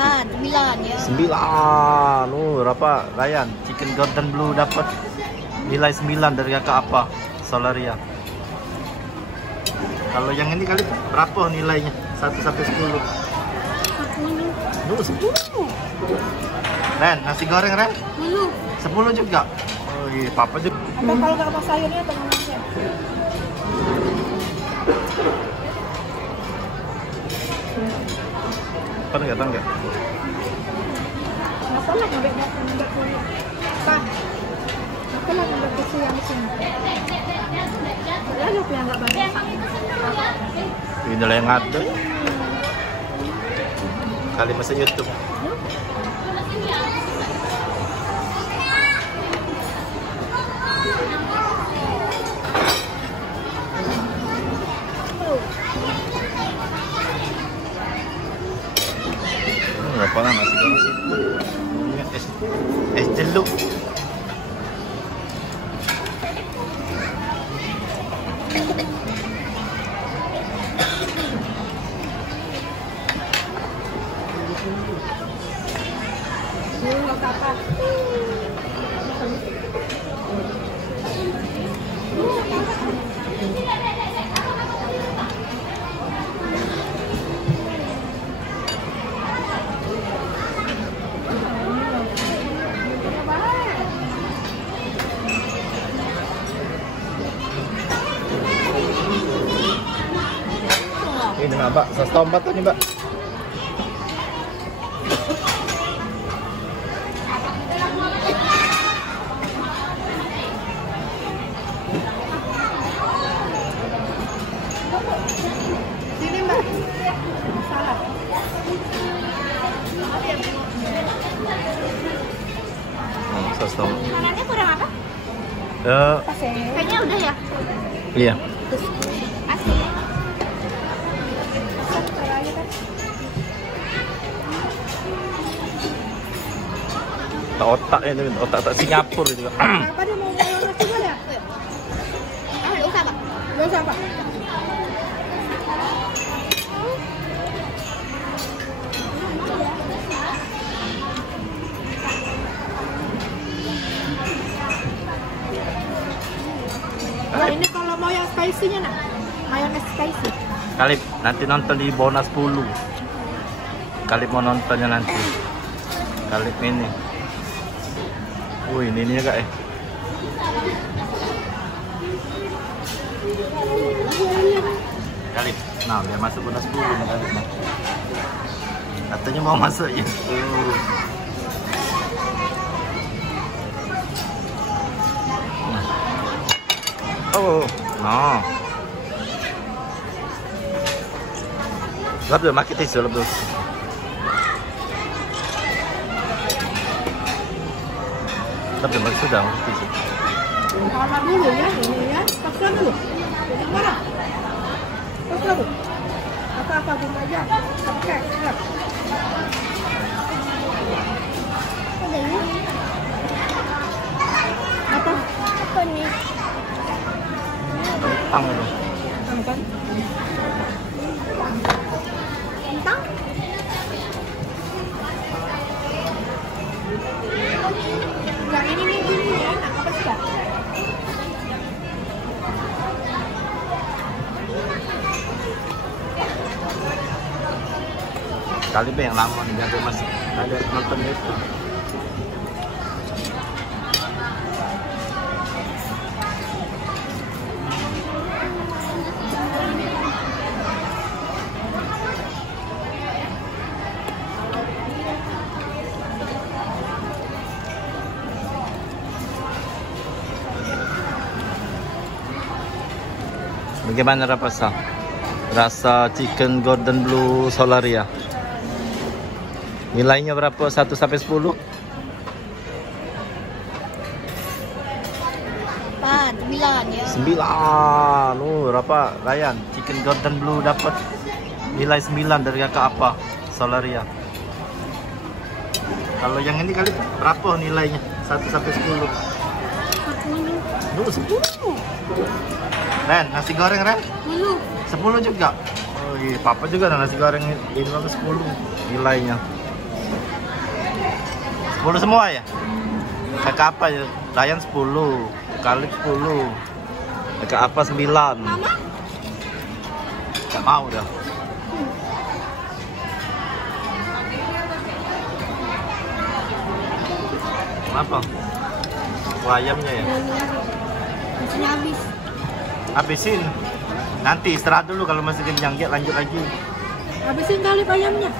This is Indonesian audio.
9 ya. 9. Berapa Ryan? Chicken Gordon Blue dapat nilai 9 dari kakak apa? Solaria. Kalau yang ini kali berapa nilainya? 1 sampai 10. 10. Ren, nasi goreng Ren? 10 juga. Oh iya, papa juga. Atau kalau nggak mau sayurnya atau nasinya? Apa datang nggak? Apa lah nggak punya? Apa lah nggak kecil yang di sini? Ya yang nggak banyak. Ini lah yang ada. Kali masa YouTube. Berapa lah nasi goreng situ? Es celuk. Ini Mbak, saus tomat tadi Mbak. Sini Mbak. Salah. Saus tomat. Makanannya kurang apa? Kayaknya udah ya. Iya. Asin. Otak ini, otak Singapura itu. Apa dia mau nasi goreng ya? Nggak usah Pak. Nggak usah Pak. Nah ini kalau mau yang spicy-nya nah, mayones spicy. Kali nanti nonton di Bona 10. Kali mau nontonnya nanti. Kali ini. Wih, ini ya kak ya. Kali, nah biar masuk Bona 10 nih kali. Katanya mau masuk ya. Oh, no. Lắp rồi mắc cái tay sữa lắp rồi. Lắp rồi mắc sudah tay sữa. Lama dulu ya, ini ya. Paskan dulu. Yang mana? Paskan dulu. Apa buka aja. Oke, siap. Ada ini. Apa? Apa nih? Kentang itu. Kentang. Kentang? Yang ini nih ya, apa sih? Kali yang lama nih, ada masih ada nonton itu. Bagaimana rasa chicken Gordon Blue Solaria? Nilainya berapa? 1 sampai 10? 9 ya. 9. Berapa Ryan? Chicken Gordon Blue dapat nilai 9 dari kakak apa? Solaria. Kalau yang ini kali berapa nilainya? 1 sampai 10. 10. Ren, nasi goreng Ren? 10 juga. Oh iya, papa juga ada nasi goreng ini 10 nilainya. 10 semua ya? Kakak apa ya? Dayan 10, Khalid 10, kakak apa 9. Mama? Gak mau dah. Kenapa? Ayamnya ya? Masih habis. Habisin. Nanti istirahat dulu kalau masih kenyang, ya lanjut lagi. Habisin kali ayamnya.